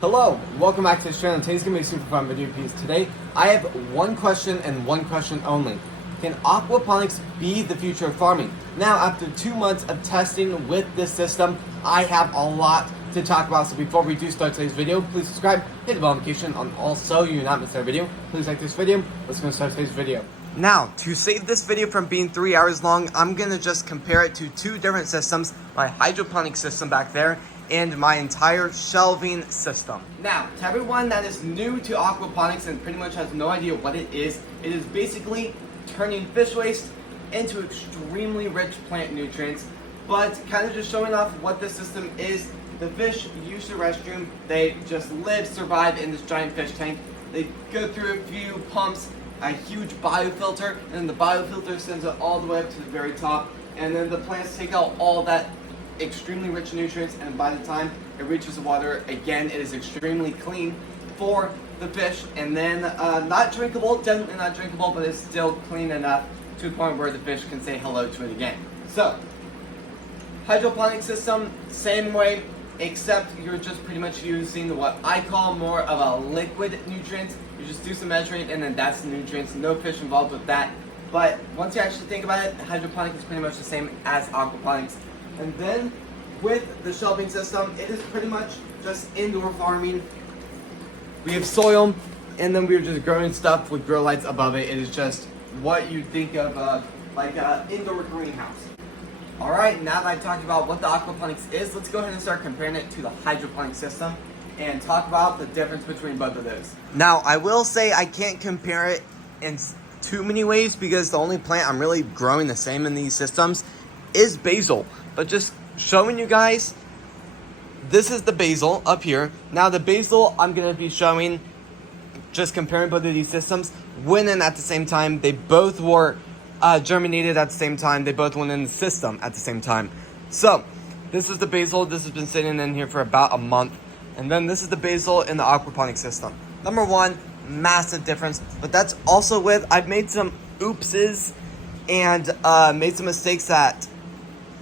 Hello, welcome back to the channel. Today's gonna be a super fun video piece. Today, I have one question and one question only. Can aquaponics be the future of farming? Now, after 2 months of testing with this system, I have a lot to talk about. So before we do start today's video, please subscribe, hit the bell notification on all so you do not miss our video. Please like this video. Let's go start today's video. Now, to save this video from being 3 hours long, I'm gonna just compare it to two different systems. My hydroponic system back there and my entire shelving system. Now, to everyone that is new to aquaponics and pretty much has no idea what it is basically turning fish waste into extremely rich plant nutrients, but kind of just showing off what this system is. The fish use the restroom, they just live, survive in this giant fish tank. They go through a few pumps, a huge biofilter, and then the biofilter sends it all the way up to the very top, and then the plants take out all that extremely rich nutrients, and by the time it reaches the water, again, it is extremely clean for the fish, and then not drinkable, definitely not drinkable, but it's still clean enough to the point where the fish can say hello to it again. So, hydroponic system, same way, except you're just pretty much using what I call more of a liquid nutrient. You just do some measuring, and then that's the nutrients, no fish involved with that. But once you actually think about it, hydroponic is pretty much the same as aquaponics. And then with the shelving system, it is pretty much just indoor farming. We have soil, and then we're just growing stuff with grow lights above it. It is just what you think of like an indoor greenhouse. All right, now that I've talked about what the aquaponics is, let's go ahead and start comparing it to the hydroponic system and talk about the difference between both of those. Now, I will say I can't compare it in too many ways because the only plant I'm really growing the same in these systems is basil. But just showing you guys, this is the basil up here. Now the basil I'm going to be showing, just comparing both of these systems, went in at the same time. They both were germinated at the same time. They both went in the system at the same time. So this is the basil. This has been sitting in here for about a month. And then this is the basil in the aquaponic system. Number one, massive difference. But that's also with, I've made some oopses and made some mistakes that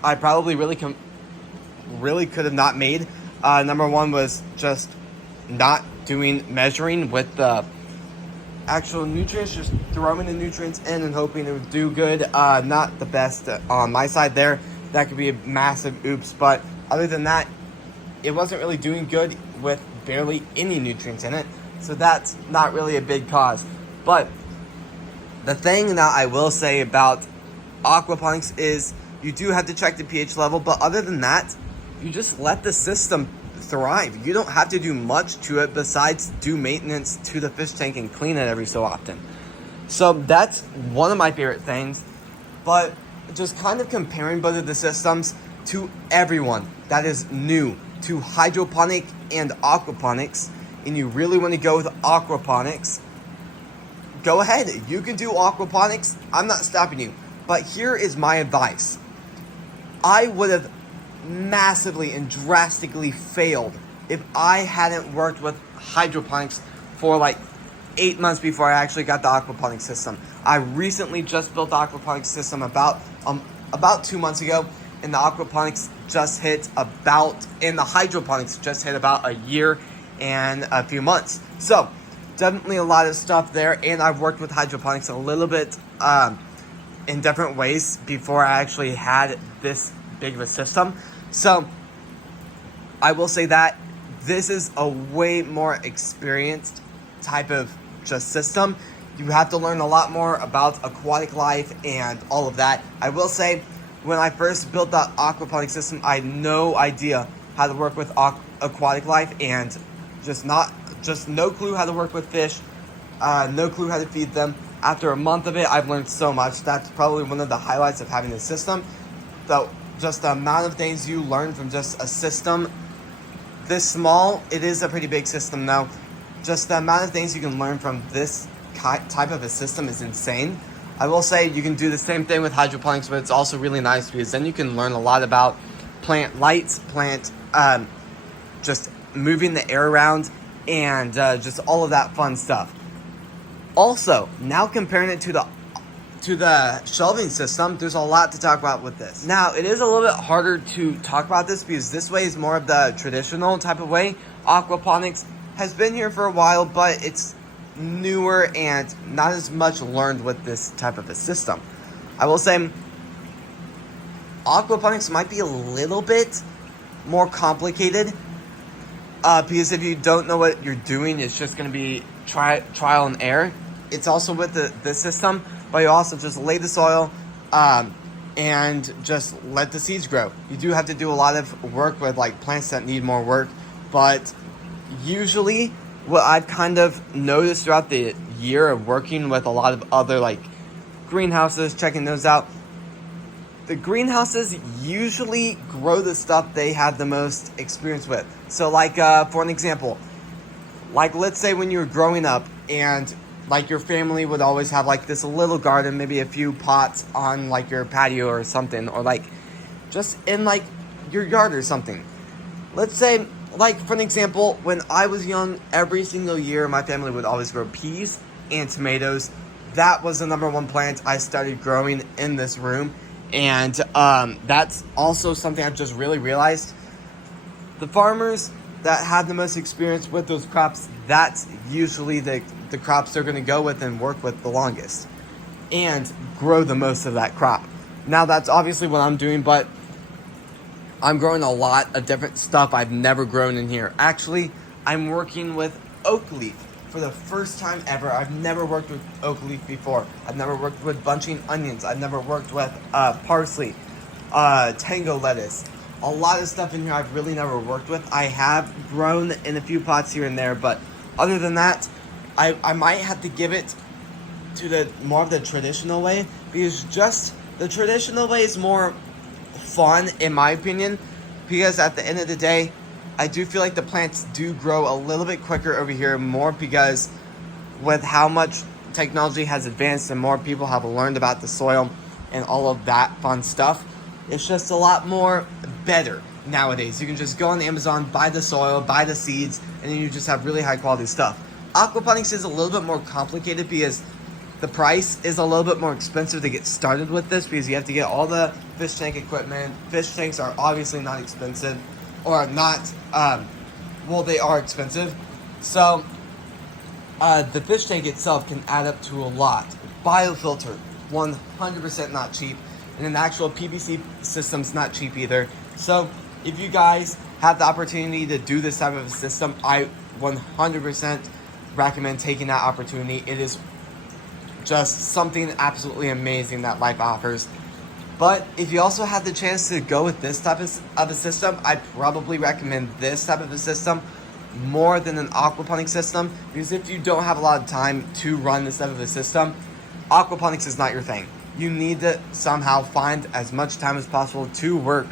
I probably really could have not made. Number one was just not doing measuring with the actual nutrients, just throwing the nutrients in and hoping it would do good. Not the best on my side there. That could be a massive oops, but other than that, it wasn't really doing good with barely any nutrients in it. So that's not really a big cause. But the thing that I will say about aquaponics is you do have to check the pH level, but other than that, you just let the system thrive. You don't have to do much to it besides do maintenance to the fish tank and clean it every so often. So that's one of my favorite things. But just kind of comparing both of the systems to everyone that is new to hydroponic and aquaponics, and you really want to go with aquaponics, go ahead. You can do aquaponics. I'm not stopping you. But here is my advice. I would have massively and drastically failed if I hadn't worked with hydroponics for like 8 months before I actually got the aquaponics system. I recently just built the aquaponics system about 2 months ago, and the aquaponics just hit about, and the hydroponics just hit about a year and a few months. So definitely a lot of stuff there, and I've worked with hydroponics a little bit in different ways before I actually had this big of a system. So I will say that this is a way more experienced type of just system. You have to learn a lot more about aquatic life and all of that. I will say, when I first built the aquaponic system, I had no idea how to work with aquatic life, and just no clue how to work with fish, no clue how to feed them. After a month of it, I've learned so much. That's probably one of the highlights of having this system. So just the amount of things you learn from just a system this small, it is a pretty big system though. Just the amount of things you can learn from this type of a system is insane. I will say you can do the same thing with hydroponics, but it's also really nice because then you can learn a lot about plant lights, just moving the air around, and just all of that fun stuff. Also, now comparing it to the shelving system, there's a lot to talk about with this. Now, it is a little bit harder to talk about this because this way is more of the traditional type of way. aquaponics has been here for a while, but it's newer and not as much learned with this type of a system. I will say aquaponics might be a little bit more complicated because if you don't know what you're doing, it's just going to be trial and error. It's also with the system, but you also just lay the soil and just let the seeds grow. You do have to do a lot of work with like plants that need more work, but usually what I've kind of noticed throughout the year of working with a lot of other like greenhouses, checking those out, the greenhouses usually grow the stuff they have the most experience with. So like for an example, like let's say when you were growing up and like your family would always have like this little garden, maybe a few pots on like your patio or something, or like just in like your yard or something. Let's say, like for an example, when I was young, every single year my family would always grow peas and tomatoes. That was the number one plant I started growing in this room. And that's also something I've just really realized. The farmers that have the most experience with those crops, that's usually the crops they're going to go with and work with the longest and grow the most of that crop. Now that's obviously what I'm doing, but I'm growing a lot of different stuff I've never grown in here. Actually, I'm working with oak leaf for the first time ever. I've never worked with oak leaf before. I've never worked with bunching onions. I've never worked with parsley, tango lettuce. A lot of stuff in here I've really never worked with. I have grown in a few pots here and there, but other than that, I might have to give it to the more of the traditional way, because just the traditional way is more fun in my opinion, because at the end of the day, I do feel like the plants do grow a little bit quicker over here, more because with how much technology has advanced and more people have learned about the soil and all of that fun stuff, it's just a lot more better nowadays. You can just go on Amazon, buy the soil, buy the seeds, and then you just have really high quality stuff. Aquaponics is a little bit more complicated because the price is a little bit more expensive to get started with this, because you have to get all the fish tank equipment. Fish tanks are obviously not expensive, or not, well, they are expensive. So the fish tank itself can add up to a lot. Biofilter, 100% not cheap. And an actual PVC system's not cheap either. So if you guys have the opportunity to do this type of a system, I 100% recommend taking that opportunity. It is just something absolutely amazing that life offers. But if you also have the chance to go with this type of a system, I'd probably recommend this type of a system more than an aquaponics system, because if you don't have a lot of time to run this type of a system, aquaponics is not your thing. You need to somehow find as much time as possible to work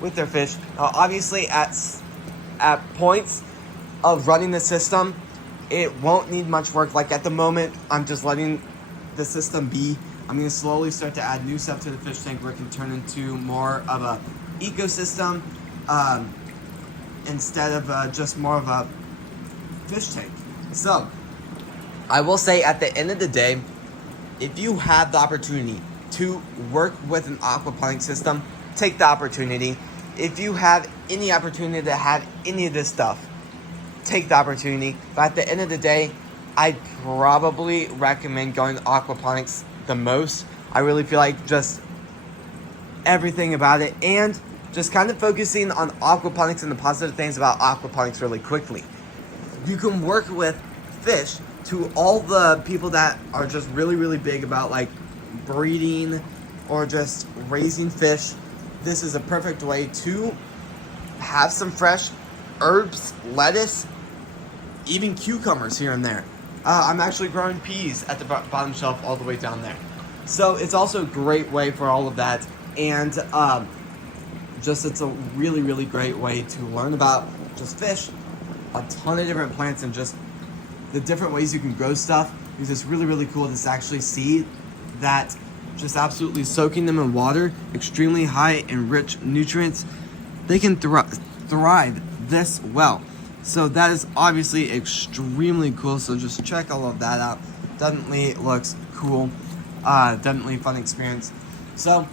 with their fish. Now, obviously, at points of running the system, it won't need much work. Like at the moment, I'm just letting the system be. I'm going to slowly start to add new stuff to the fish tank where it can turn into more of a ecosystem instead of just more of a fish tank. So, I will say at the end of the day, if you have the opportunity to work with an aquaponics system, take the opportunity. If you have any opportunity to have any of this stuff, take the opportunity. But at the end of the day, I'd probably recommend going to aquaponics the most. I really feel like just everything about it, and just kind of focusing on aquaponics and the positive things about aquaponics really quickly. You can work with fish. To all the people that are just really, really big about like breeding or just raising fish, this is a perfect way to have some fresh herbs, lettuce, even cucumbers here and there. I'm actually growing peas at the bottom shelf all the way down there. So it's also a great way for all of that. And just it's a really, really great way to learn about just fish, a ton of different plants, and just the different ways you can grow stuff, because it's really, really cool to actually see that just absolutely soaking them in water, extremely high and rich nutrients, they can thrive this well. So that is obviously extremely cool. So just check all of that out. Definitely looks cool. Definitely a fun experience. So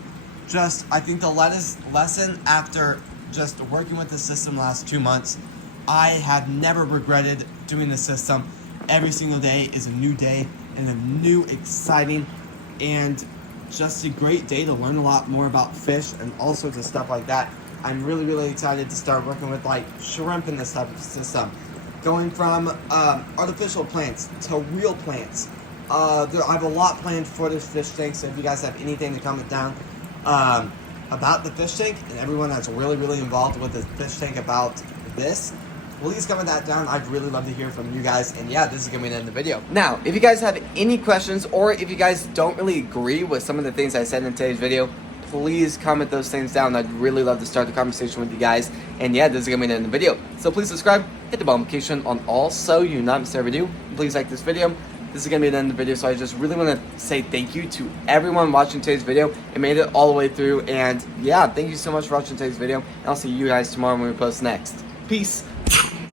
just, I think the lesson after just working with the system the last 2 months I have never regretted doing this system. Every single day is a new day and a new, exciting, and just a great day to learn a lot more about fish and all sorts of stuff like that. I'm really, really excited to start working with like shrimp in this type of system. Going from artificial plants to real plants. I have a lot planned for this fish tank, so if you guys have anything to comment down about the fish tank and everyone that's really, really involved with the fish tank about this, please comment that down. I'd really love to hear from you guys. And yeah, this is going to be the end of the video. Now, if you guys have any questions or if you guys don't really agree with some of the things I said in today's video, please comment those things down. I'd really love to start the conversation with you guys. And yeah, this is going to be the end of the video. So please subscribe, hit the bell notification on all so you not miss every video. Please like this video. This is going to be the end of the video, so I just really want to say thank you to everyone watching today's video and made it all the way through. And yeah, thank you so much for watching today's video. And I'll see you guys tomorrow when we post next. Peace.